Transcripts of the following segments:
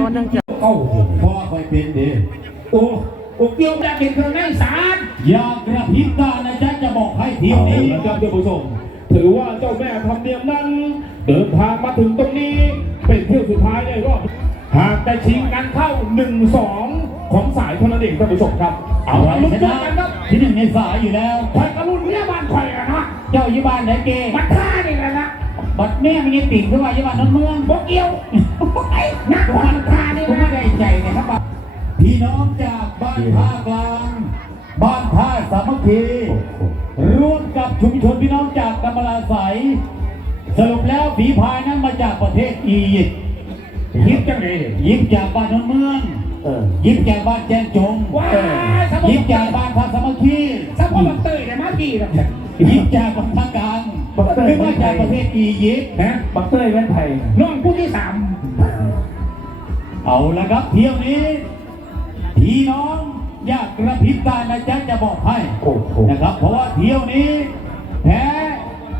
เพราะเนื่องจากเอ้าพ่อคอยเป็นเด้โอ้โอ้เกี่ยวจะกินเครื่องในสารอย่ากระพริบตานะจ๊ะจะบอกให้เที่ยวเอานี้ละครับท่านผู้ชมถือว่าเจ้าแม่ทำเนียมนั้น เดินทางมาถึงตรงนี้ เป็นเที่ยวสุดท้ายในรอบหากได้ชิงกันเข้า1-2ของสายเท่านั้นเองท่านผู้ชมครับ เอาเอาละไว้ลุ้นชเจอนะกันครับที่หนึ่งในสายอยู่แล้วคอยกระลุ่นเนี่ยบ้านคอยกันนะเจ้ายี่บ้านไหนเกมันท่านี่แหละนะบัดแม่มันยังติ่งขึ้นมายี่บ้านนนเมืองบอกเกี่ยว ไอ้นักบอลท่านี่ผมนะไม่ได้ใจนะครับว่าพี่น้องจากบ้านท่ากลางบ้านท่าสามัคคีร่วมกับชุมชนพี่น้องจากกำมะลาใสยสรุปแล้วฝีพายนั้นมาจากประเทศอียิปต์ยิบจังเลยยิบจากบ้านนนเมืองเออยิบจากบ้านแจนจงว้ายสมยิบูบรณ์จากบ้านท่าสามัคคีสมบูรณ์เตยเนี่ยมากี่แบบยิบจากบ้านท่ากลางไม่ว่าจากประเทศอียิปต์ฮะบักเต้ยแว่นไทยน้องผู้ที่สาม เอาละครับเที่ยวนี้พี่น้องอยากกระพริบตานะจ๊ะจะบอกให้โอ้โหนะครับ เพราะว่าเที่ยวนี้แพ้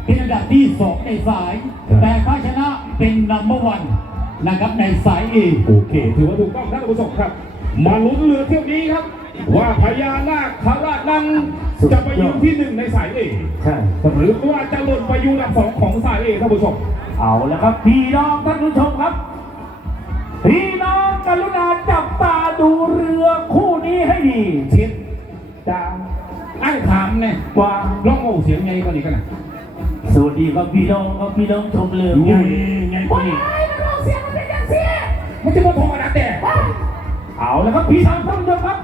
เป็นอันดับที่สองในสาย แต่ภาชนะเป็นนัมเบอร์วันนะครับในสายเอโอเค ถือว่าถูกต้องท่านผู้ชมครับ มาลุ้นเรือเที่ยวนี้ครับ ว่าพญานาคาราชนั้นจะไปอยู่ที่หนึ่งในสายเอใช่หรือว่าจะหล่นไปอยู่อันดับสองของสายเอท่านผู้ชมเอาแล้วครับพี่น้องท่านผู้ชมครับ พี่น้องกรุณาจับตาดูเรือคู่นี้ให้ดีเทียนจ้าไอ้ถามเนี่ยว่าร้องโง่เสียงไงกว่านี้กันนะสวัสดีครับพี่น้องครับพี่น้องชมเรือไงคู่ไงกว่านี้มันจะมาธรรมดาแต่เอาแล้วครับพี่น้องท่านผู้ชมครับ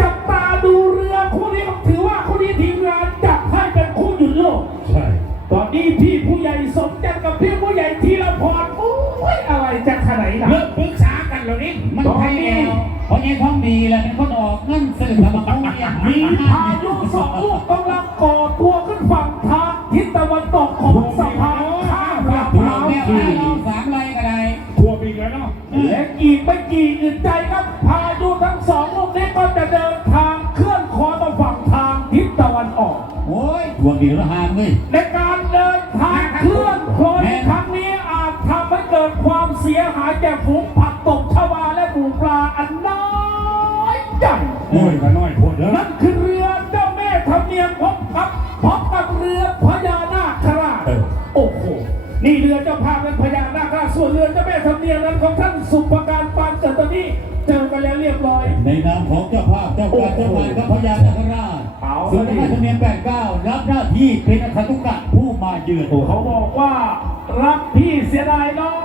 จับตาดูเรือคู่นี้ครับถือว่าคู่นี้ทีมงานจับให้เป็นคู่หยุดโลกใช่ ตอนนี้พี่ผู้ใหญ่สมจัดกับพี่ผู้ใหญ่ทีละพรโอ้ยอะไรจะขนาดไหนเลิล่ะ กปรึกษากันแล้วนี่มันแพ้แล้วเพราะงี้ท้องดีแหละเป็นคนออกเงินซื้อธรรมะเรียนมีพายุสองลูกกำลังก่อตัวขึ้นฝั่งทางทิศตะวันตกของสะพานข้ามลำถูกน้ำแม่ชีไล่สามไล่ก็ได้ทัวร์ปีกแล้วเนาะและอีกไม่กี่อึดใจครับพายุทั้งสองลูกนี้ก็จะเดินทางเคลื่อนคอมาฝั่งทางทิศตะวันออก โอ้ยทวงดีแล้วห่างเลยในก ของท่านสุภการปานเกิดตอนนี้เจอกันแล้วเรียบร้อย ในนามของเจ้าภาพเจ้าการเจ้างานกับพญานาคราชเอาส่วนพระราชธรรมเนียม89รับหน้าที่เป็นอัครตุกะผู้มาเยือนเขาบอกว่ารักพี่เสียดายน้อง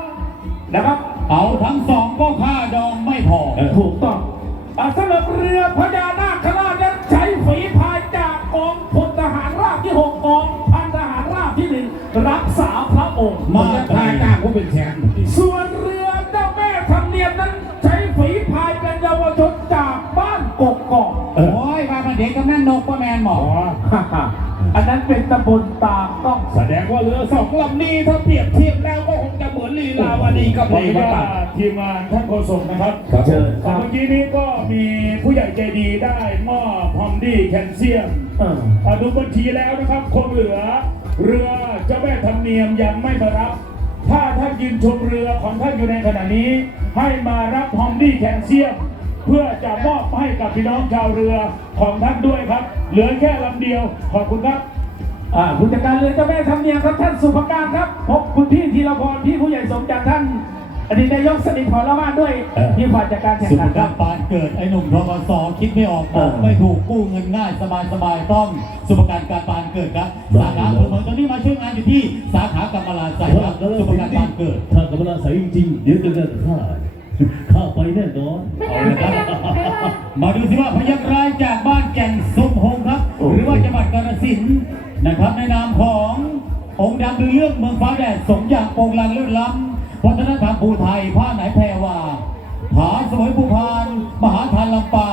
นะครับ เอาทั้งสองก็ค่าดองไม่พอถูกต้องอ่าสำหรับเรือพญานาคราชนั้นใช้ฝีพายจากกองพลทหารราบที่หกกองพันทหารราบที่หนึ่งรักษาพระองค์มามาพายจ้างผู้เป็นแสนส่วนานกกอกโอ้ยมามาเด็กกำนันนกป้าแมนหมออ๋ออันนั้นเป็นตำบลตากต้อง แสดงว่าเรือสองลำนี้ถ้าเปรียบเทียบแล้วก็คงจะเหมือนลีลาวดีกับวัลีนนี้ลาทีมงานท่านโฆษกนะครับเชิญคเมื่รับอกี้นี้ก็มีผู้ใหญ่ใจดีได้มอบพอมดี้แคลเซียม เอออ่าดูบัญชีแล้วนะครับคงเหลือ เรือเจ้าแม่ธรรมเนียมยังไม่มารับ ถ้าท่านยืนชมเรือของท่านอยู่ในขณะนี้ ให้มารับพอมดี้แคลเซียม เพื่อจะมอบให้กับพี่น้องชาวเรือของท่านด้วยครับ เหลือแค่ลำเดียวขอบคุณครับอ่าผู้จัดการเรือเจ้าแม่ทำเนียมครับท่านสุภการครับพบคุณพี่ธีรพรพี่ผู้ใหญ่สมจากท่านอดีตนายกสนิทพรละมาดด้วยที่ฝ่ายจัดการแข่งสุขันภครัาบพปานเกิดไอ้หนุ่มทกสคิดไม่ออกบอกเออไม่ถูกกู้เงินง่ายสบายสบายต้องสุภการการปานเกิดครับสาขาอำเภอเมืองตอนนี้มาช่วยงานอยู่ที่สาขากำมะลาใสครับสุภการปานเกิด ถ้ากำลังใสจริงๆเดี๋ยวจะเดินข้าข้าไปแน่นอนเอาละครับมาดูสิว่าพยัคฆ์ร้ายจากบ้านแก่งสมหงครับ หรือว่าจังหวัดกาฬสินธุ์นะครับในนามขององค์ดำดูเรื่องเมืองฟ้าแดดสมอย่างโปงลังเลื่อนล้ำวัฒนธรรมภูไทยผ้าไหนแพรวาผาสมุยภูพาน มหาทานลำเปา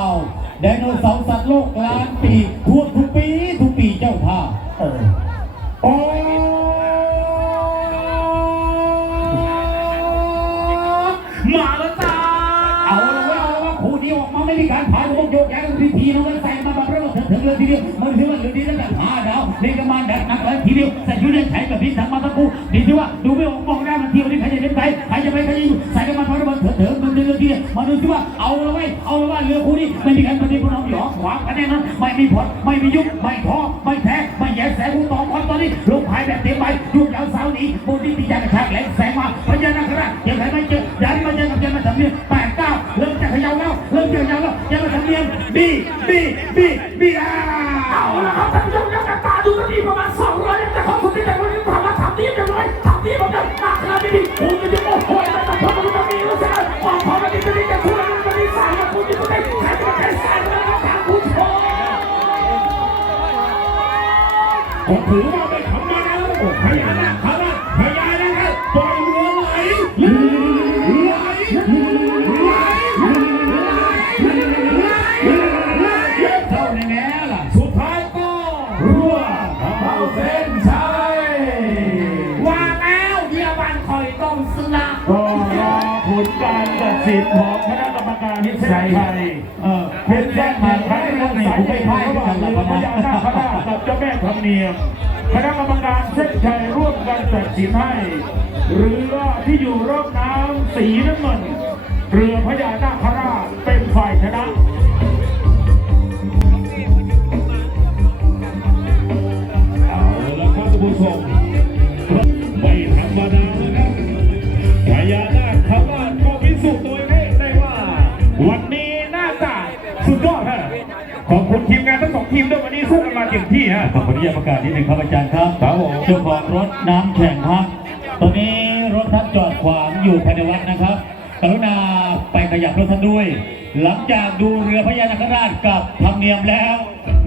ไดโนเสาร์สัตว์โลกล้านปีทั่วทุกปี ทุกปีเจ้าท่าเออโอ้ มันถือว่าเหลือดีแล้วกันห้าดาวนี่ก็มาดักหนักเลยทีเดียวใส่ชุดเล่นไทยแบบนี้ทั้งมาตะกูดีที่ว่าดูไม่ออกมองได้มันเที่ยวนี่ใครจะเล่นไปใครจะไปใครจะอยู่ใส่กันมาพอระเบิดเถิดเถิดมันเรือทีเดียวมาดูที่ว่าเอาละไว้เอาละว่าเรือคู่นี้ไม่มีใครปฏิบัติน้องหยอกขวางกันแน่นอนไม่มีผลไม่มียุบไม่ท้อไม่แท้ไม่แย่แสงหูตองควันตอนนี้ลงพายแบบเต็มใบยุบยาวสาวหนีโบดี้ตีใจกระชากแหลงแสงมาพญานาคราชยังไงไม่เจอยันมาเจอกับยันมาทำเนียมแปดเก้าเริ่มจะเขย่าแล้วเริ่มจะเขย่าแล้วยันมาทำเนียมบีบีบีบีอ้า การตัดสินของคณะกรรมการนิสัยไทยเออเป็นแยกแข่งขันในสายใหญ่ระหว่างเรือพญานาคราชกับเจ้าแม่ธรรมเนียมคณะกรรมการเส้นชัยร่วมกันตัดสินให้เรือที่อยู่รอบน้ำสีน้ำเงินเรือพญานาคราชเป็นฝ่ายชนะ ขออนุญาตประกาศนิดหนึ่งครับอาจารย์ครับครับผมเจ้าของรถน้ำแข็งครับตอนนี้รถท่านจอดขวางอยู่ภายในวัดนะครับ กรุณาไปขยับรถท่านด้วย หลังจากดูเรือพญานาคราชกับธรรมเนียมแล้ว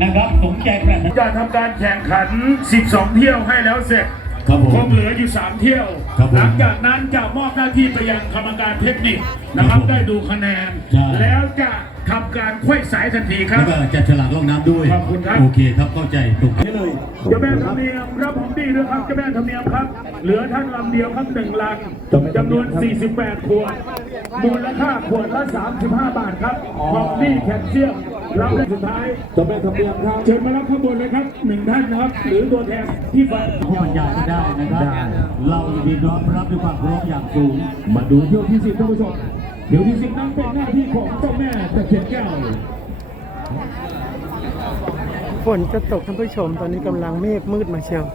นะครับสมใจปรารถนาจะทำการแข่งขัน 12 เที่ยวให้แล้วเสร็จครับผมคงเหลืออยู่ 3 เที่ยวครับผมหลังจากนั้นจะมอบหน้าที่ไปยังกรรมการเทคนิคนะครับ ได้ดูคะแนนใช่แล้วจะทำ การควยสายทันทีครัแล้บ วก็จัดฉลากล่องน้ำด้วย ขอบคุณครับ โอเคครับเข้าใจถูกเลยเจ้าแม่ธรรมเนียมรับผมดีด้วยครับเจ้าแม่ธรรมเนียมครับ เหลือท่านลำเดียวครับหนึ่งลังจำนวน 48 ขวด มูลค่าขวดละ 35 บาทครับของนี่แคลเซียมรับได้สุดท้าย เจ้าแม่ธรรมเนียมครับ เชิญมารับข้างบนเลยครับหนึ่งท่านนะครับ หรือตัวแทนที่ฟัง ผู้บรรยายก็ได้นะครับ เรายินดีต้อนรับด้วยความเคารพอย่างสูง มาดูเที่ยวที่สิบท่านผู้ชม เที่ยวที่สิบนั้นเป็นหน้าที่ของเจ้าแม่ตะเคียนแก้วฝนจะตกท่านผู้ชมตอนนี้กำลังเมฆมืดมาเชียว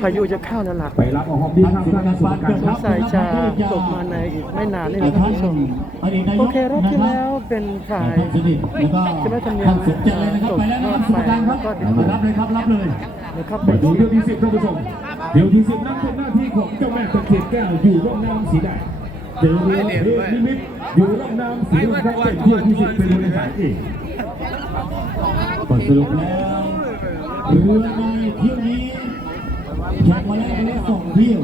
พายุจะเข้าแล้วล่ะไปรับเอาหอมดีครับท่านสุภการสงสัยจะตกมาในอีกไม่นานนี่นะท่านผู้ชมโอเครอบที่แล้วเป็นฝ่ายท่านสนิทแล้วก็ใช่ไหมธรรมเนียมท่านสุดใจเลยนะครับไปแล้วนะครับสุภการครับก็เดี๋ยวรับเลยครับรับเลยนะครับมาดูเที่ยวที่สิบท่านผู้ชมเที่ยวที่สิบนั้นเป็นหน้าที่ของเจ้าแม่ตะเคียนแก้วอยู่ร่องน้ำสีแดง เจอเรือเทพนิมิตอยู่ร่องน้ำสีเหลืองครับเป็นเที่ยวที่สิบเป็นบริษัทเองก็สรุปแล้วเรือในเที่ยวนี้แข่งมาแล้วเป็นสองเที่ยว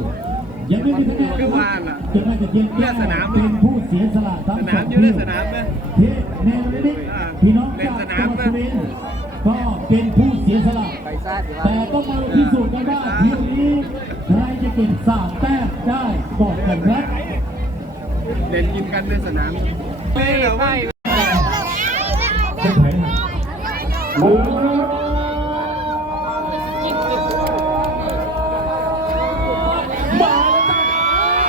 ยังไม่มีคะแนนครับจะน่าจะเพียงแค่เป็นผู้เสียสละทั้งสองเที่ยวเทพแนวนิดพี่น้องจากจังหวัดสุรินทร์ก็เป็นผู้เสียสละแต่ต้องมาพิสูจน์กันว่าเที่ยวนี้ใครจะเก็บสามแต้มได้ก่อนกันครับ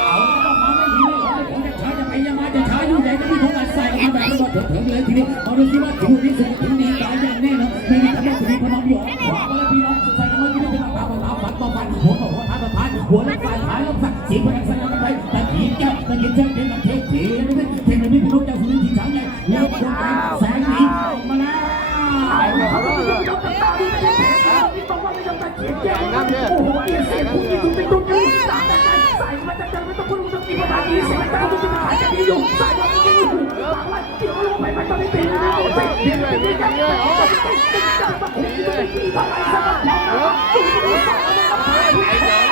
เอาแล้วมาไม่ดีเลยเอาจะช้าจะไปยังมาจะช้าอยู่ไหนจะมีของอัดใส่กันแบบระเบิดเถิงเลยทีนี้เอาดูสิว่าถึงที่สุดถึงดี มาณนี้เสียงตาตุ้งตุ้งขายจะดีอยู่ใส่มาตุ้งตุ้งมันเดี๋ยวลงไปไปตอนนี้ตีไปเดี๋ยวเดี๋ยวกันเลยต้องต้องต้องจับมาคุณตุ้งตุ้งตุ้งทำอะไรสักองตุ้งตุ้งใส่มาค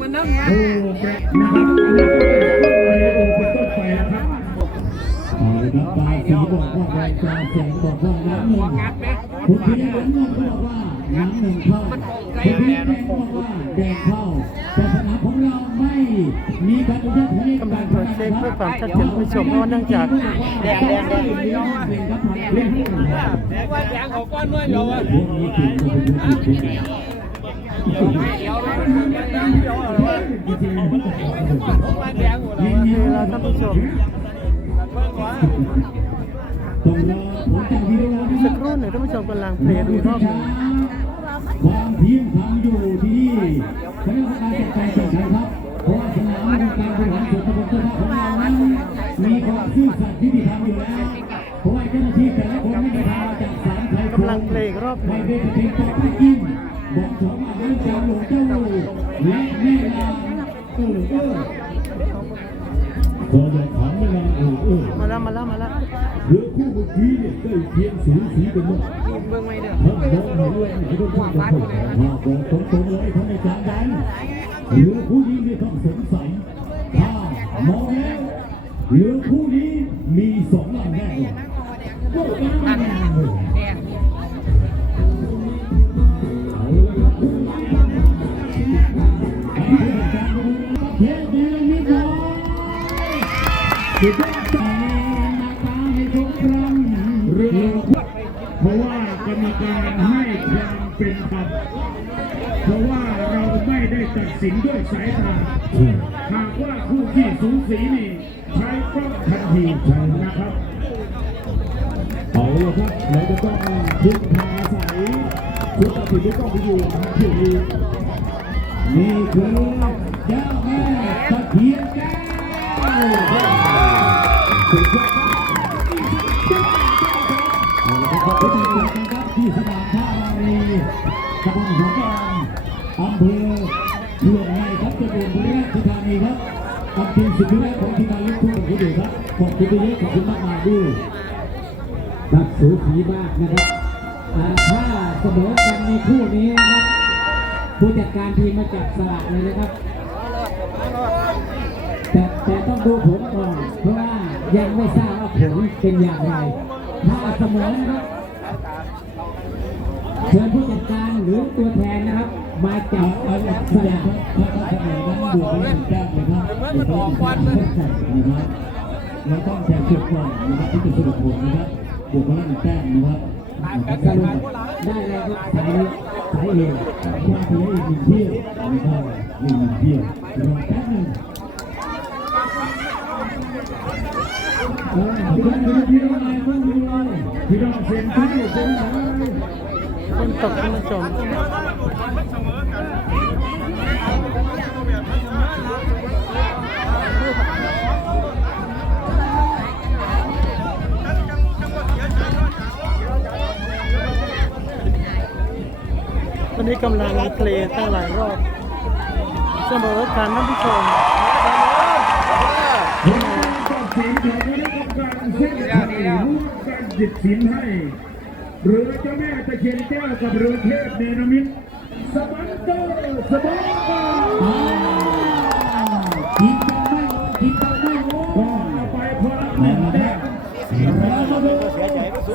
มันน้ำโอ้แกนะครับโอ้เป็นต้นไปนะครับเอาละครับตาสีบอกว่าแดงตาแสงบอกว่าน้ำหนึ่งคุณพี่เหมือนเงินบอกว่าน้ำหนึ่งเข้าคุณพี่แดงบอกว่าแดงเข้าแต่สนามของเราไม่มีการอนุญาตให้กำลังตรวจเช็คเพื่อความชัดเจนท่านผู้ชมเพราะเนื่องจากแดงแดงแดงเล่นให้หน่อยว่าแดงเขาก้อนด้วยเดี๋ยวว่าพวกนี้อนเป็นผู้ผิดเนี่ยเดี๋ยวเดี๋ยวเดี๋ยวจริงๆมั นก็เป็นคนว่าท่านผู้ชมสักครู่หนึ่งท่านผู้ชมกำลังเพลย์ดูรอบหนึ่งความทีมทำอยู่ที่คณะกรรมการจัดการแข่งขันครับเพราะว่าสนามการบริหารส่วนตำบลเจ้าของเรานั้นมีความซื่อสัตย์ที่ดีทำอยู่แล้วเพราะว่าเจ้าหน้าที่แต่ละคนไม่ได้ทำมาจากสารไทยกำลังเพลงอีกรอบหไม่นึ่ง บอกสองมาเรื่องเจ้าหลวงเจ้าหลวงและแม่ลาเออเออพอจะถามแม่ลาเออเออมาแล้วมาแล้วมาแล้วเรือคู่เมื่อกี้เนี่ยใกล้เคียงสูสีกันมากเบิ่งไม่เด้อท่านมองเห็นเลยไม่ต้องพูดกับผมาบอกตรงๆเลยท่านอาจารย์ดันเรือผู้นี้ไม่ต้องสงสัยถ้ามองแล้วเรือผู้นี้มีสองลำแน่นอนก็แน่นอนแดงเอา สุดยอดใจมาตามให้ทุกครั้งเรื่องเพราะว่ากรรมการให้ความเป็นธรรมเพราะว่าเราไม่ได้ตัดสินด้วยสายตาหากว่าคู่ที่สูสีนี่ใช้กล้องทันทีนะครับเอาละครับเราจะต้องพึ่งพาอาศัยคุณตัดสินที่ต้องไปอยู่ ครับสูสีมากนะครับอ่าถ้าเสมอกันในคู่นี้นะครับ ผู้จัดการทีมมาจับสลากเลยนะครับ แต่แต่ต้องดูผลก่อน เพราะว่ายังไม่ทราบว่าผลเป็นอย่างไร ถ้าเสมอนะครับเชิญผู้จัดการหรือตัวแทนนะครับ มาจับเอาเอาสเอาลากถ้าถ้าเสมอนั้นบวกไปหนึ่งแต้มเลยครับเดี๋ยวต้องแข่งนะครับเราต้องแข่งจบก่อนนะครับที่จะสรุปผลนะครับ บวกไปหนึ่งแต้มนะครับได้แลยครับสายสายเองว่าไปอีกหนึ่งเที่ยวนะครับหนึ่งเที่ยวรอแป๊บนึงเออพี่น้องพี่น้องพี่น้องพี่น้องพี่น้องพี่นชื่อเซ็นชื่อคนตกท่านผู้ชม นี้กำลังเพลย์ตั้งหลายรอบเสมอกันท่านผู้ชมตัดสินของคณะกรรมการเส้นชัยร่วมกันตัดสินให้เรือเจ้าแม่ตะเคียนแก้วกับเรือเทพเนรมิตสปันเตอร์สปันเตอร์กินกันไม่กินกันไม่โอ้ก็ไปพลังหนึ่งแต้มเรามาดู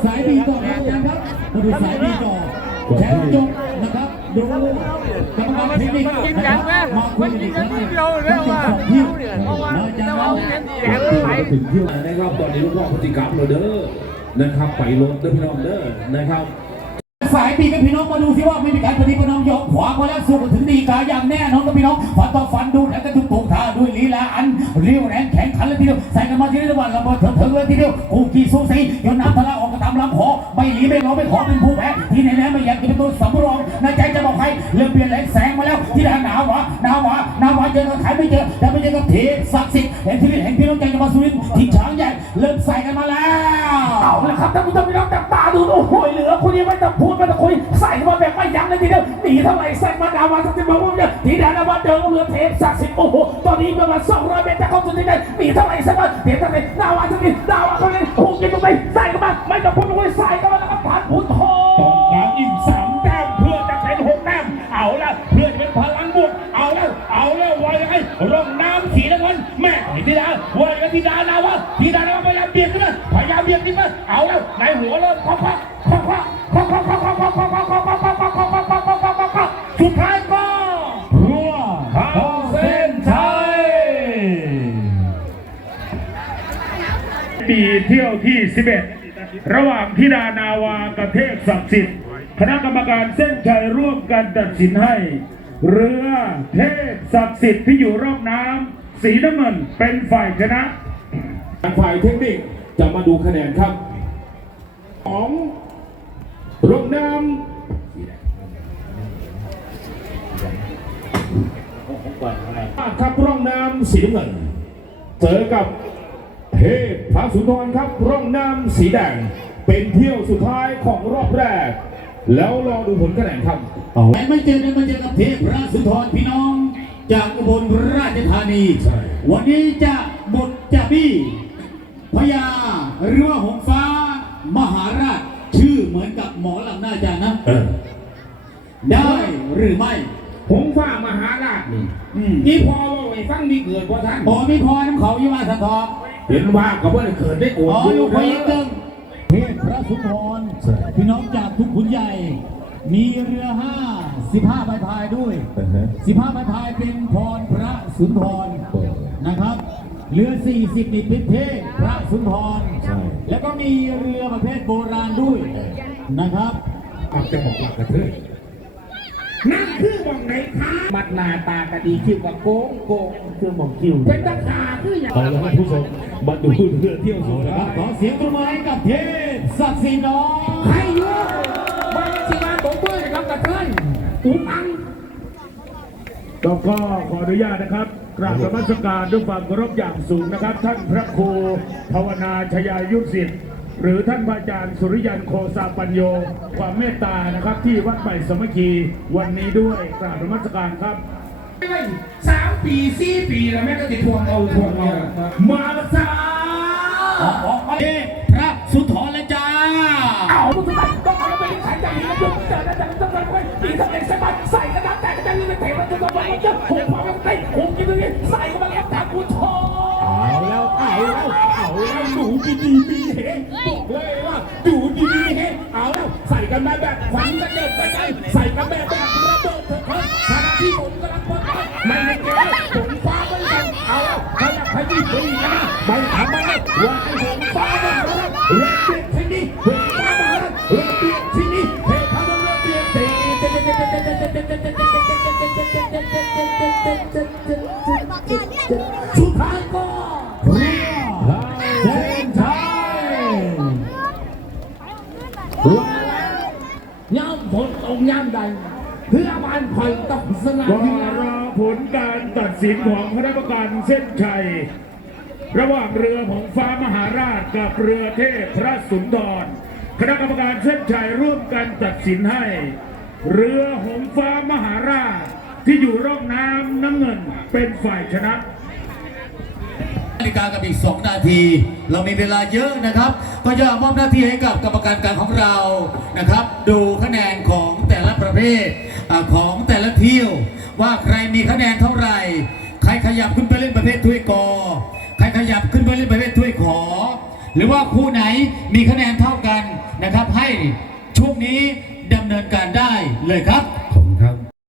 สายดีก่อนนะครับมาดูสายดีก่อนแชมป์จบ ดูกรรมการเทคนิคนะครับมาคุยกันอีกครั้งหนึ่งทั้งสองทีมเราจะเอาถึงเที่ยวนะครับตอนนี้ลูกน้องพฤติกรรมเราเด้อนะครับไปลงเด้อพี่น้องเด้อนะครับสายดีกับพี่น้องมาดูสิว่าไม่มีการปฏิบัติน้องยกขวามาแล้วสู้ถึงดีกาอย่างแน่นอนกับพี่น้องฟันต่อฟันดูแล้วก็ทุกถูกท่าด้วยลีลาอันเรียวแรงแข็ง ขันเลยทีเดียวใส่กันมาทีละวันระเบิดเถิงๆเลยทีเดียวกูกี่สูสียนน้ำทะลักออกกระตามลำคอไม่หลีไม่รอไม่ขอเป็นผู้แพ้ที่ไหนแล้วไม่อยากจะเป็นตัวสำรองในใจจะบอกใครเริ่มเปลี่ยนแรงแสงมาแล้วที่ด้านหนาวหวะหนาวหวะหนาวหวะเจอกับใครไม่เจอแต่ไม่เจอกับเทพศักดิ์สิทธิ์แห่งที่นี่แห่งพี่น้องใจจะมาสุรินทร์ที่ช้างใหญ่เริ่มใส่กันมาแล้วเอาละครับท่านผู้ชมพี่น้องจับตาดูโอ้โหเหลือคนนี้ไม่ต้องพูดไม่ต้องคุยใส่มาแบบไม่ยั้งเลยทีเดียวหนีเท่าไหร่ใส่มาดาวันสักสิบบอกว่าเนี่ยทีดานาวาเดินเรือเทปศักดิ์สิทธิ์โอ้โหตอนนี้ประมาณสองร้อยเมตรจะเข้าสุดที่ไหนหนีเท่าไหร่ใส่มาเดี๋ยวเท่าไหร่ดาวาสักนิดดาวาเท่าไหร่โอ้ยยังไงใส่กันมาไม่ต้องพูดเลยใส่กันมาแล้วก็ผ่านพุทโธต้องการอีกสามแต้มเพื่อจะเป็นหกแต้มเอาละเพื่อจะเป็นพลังบวกเอาแล้วเอาแล้ววายยังไงร่องน้ำสีน้ำเงินแม่ธิดาวายังไงธิดานาวะธิดานาวะพยายามเบียดขึ้นมาพยายามเบียดขึ้นมาเอาแล้วในหัวเริ่มควัก เที่ยวที่ 11 ระหว่างธิดานาวากับเทพศักดิ์สิทธิ์คณะกรรมการเส้นชัยร่วมกันตัดสินให้ เรือเทพศักดิ์สิทธิ์ที่อยู่ร่องน้ำสีน้ำเงินเป็นฝ่ายชนะ ฝ่ายเทคนิคจะมาดูคะแนนครับของร่องน้ำครับร่องน้ำสีน้ำเงินเจอกับ เทพพระสุนทรครับร่องน้ำสีแดง เป็นเที่ยวสุดท้ายของรอบแรก แล้วรอดูผลคะแนนครับแม้ไม่เจอกันมาเจอกับเทพพระสุนทรพี่น้อง จากอุบลราชธานีใช่วันนี้จะบทจะบี้พญาหรือว่าหงฟ้ามหาราชชื่อเหมือนกับหมอลำหน้าจานะได้หรือไม่หงฟ้ามหาราชนี่อืมนี่พอว่าไอ้ฟังนี่เกิดเพราะท่านพอมีพอน้ำเขาอยู่มาสันทอ เห็นว่ากับว่าเกิดได้โกรธอ๋อลูกพยิงตึงเทพพระสุนทรพี่น้องจากทุกขุนใหญ่ มีเรือห้าสิบห้าใบพายด้วยสิบห้าใบพายเป็นพรพระสุนทรนะครับเรือสี่สิบนี่เป็นเทพพระสุนทร แล้วก็มีเรือประเภทโบราณด้วยนะครับอาจจะบอกหลักกระเทยนั่นคือบอกไหนคะมัดหนาตากระดีคิ้วกับโกงโกงคือบอกคิ้วเป็นตะขาคืออย่างเอาละครับผู้ชม มาดูเรือเที่ยวสุดนะนะคครัรับบขอเสียงปรบมือให้กับเทพศักดิ์สิทธิ์น้องใครอยู่มันสิมาตบมือนะครับกระเทยอุ้งอังก็ก็ขออนุญาตนะครับกราบนมัสการด้วยความเคารพอย่างสูงนะครับ ท่านพระครูภาวนาชยายุทธศิษย์หรือท่านพระอาจารย์สุริยันโคสาปัญโย ความเมตตานะครับที่วัดใหม่สามัคคีวันนี้ด้วยกราบนมัสการครับ สามปีสี่ปีแล้วแม่ก็ติดทวงเอาทวงเอามาละจ้าเทพพระสุนทรและจ้าเอาต้องเอาไปขายจากนี้นะจุดเจอนะจากต้องการไปตีทำเองใส่มาใส่กระดาษแต่กระดาษนี่เป็นเทปมันจะต้องไปจะหกความเป็นหกกินเลยใส่เข้ามาแล้วตามพุทโธเอาแล้วเอาแล้วเอาแล้วดูดีดีมีเฮบอกเลยว่าดูดีดีเฮเอาแล้วใส่กันมาแบบควันกระเจิดกระจายใส่กันแบบแบบ ครับทางที่ผมกำลังพบไม่เห็นแก่ผม ของคณะกรรมการเส้นชัย ระหว่างเรือของฟ้ามหาราชกับเรือเทพพระสุนทรคณะกรรมการเส้นชัยร่วมกันตัดสินให้ เรือหงฟ้ามหาราชที่อยู่ร่องน้ำน้ำเงินเป็นฝ่ายชนะนาฬิกากับอีก 2 นาที เรามีเวลาเยอะนะครับ ก็จะมอบหน้าที่ให้กับกรรมการกลางของเรานะครับ ดูคะแนนของแต่ละประเภทของแต่ละเที่ยว ว่าใครมีคะแนนเท่าไหร่ ใครขยับขึ้นไปเล่นประเภทถ้วยกอ ใครขยับขึ้นไปเล่นประเภทถ้วยขอ หรือว่าคู่ไหนมีคะแนนเท่ากันนะครับ ให้ช่วงนี้ดำเนินการได้เลยครับ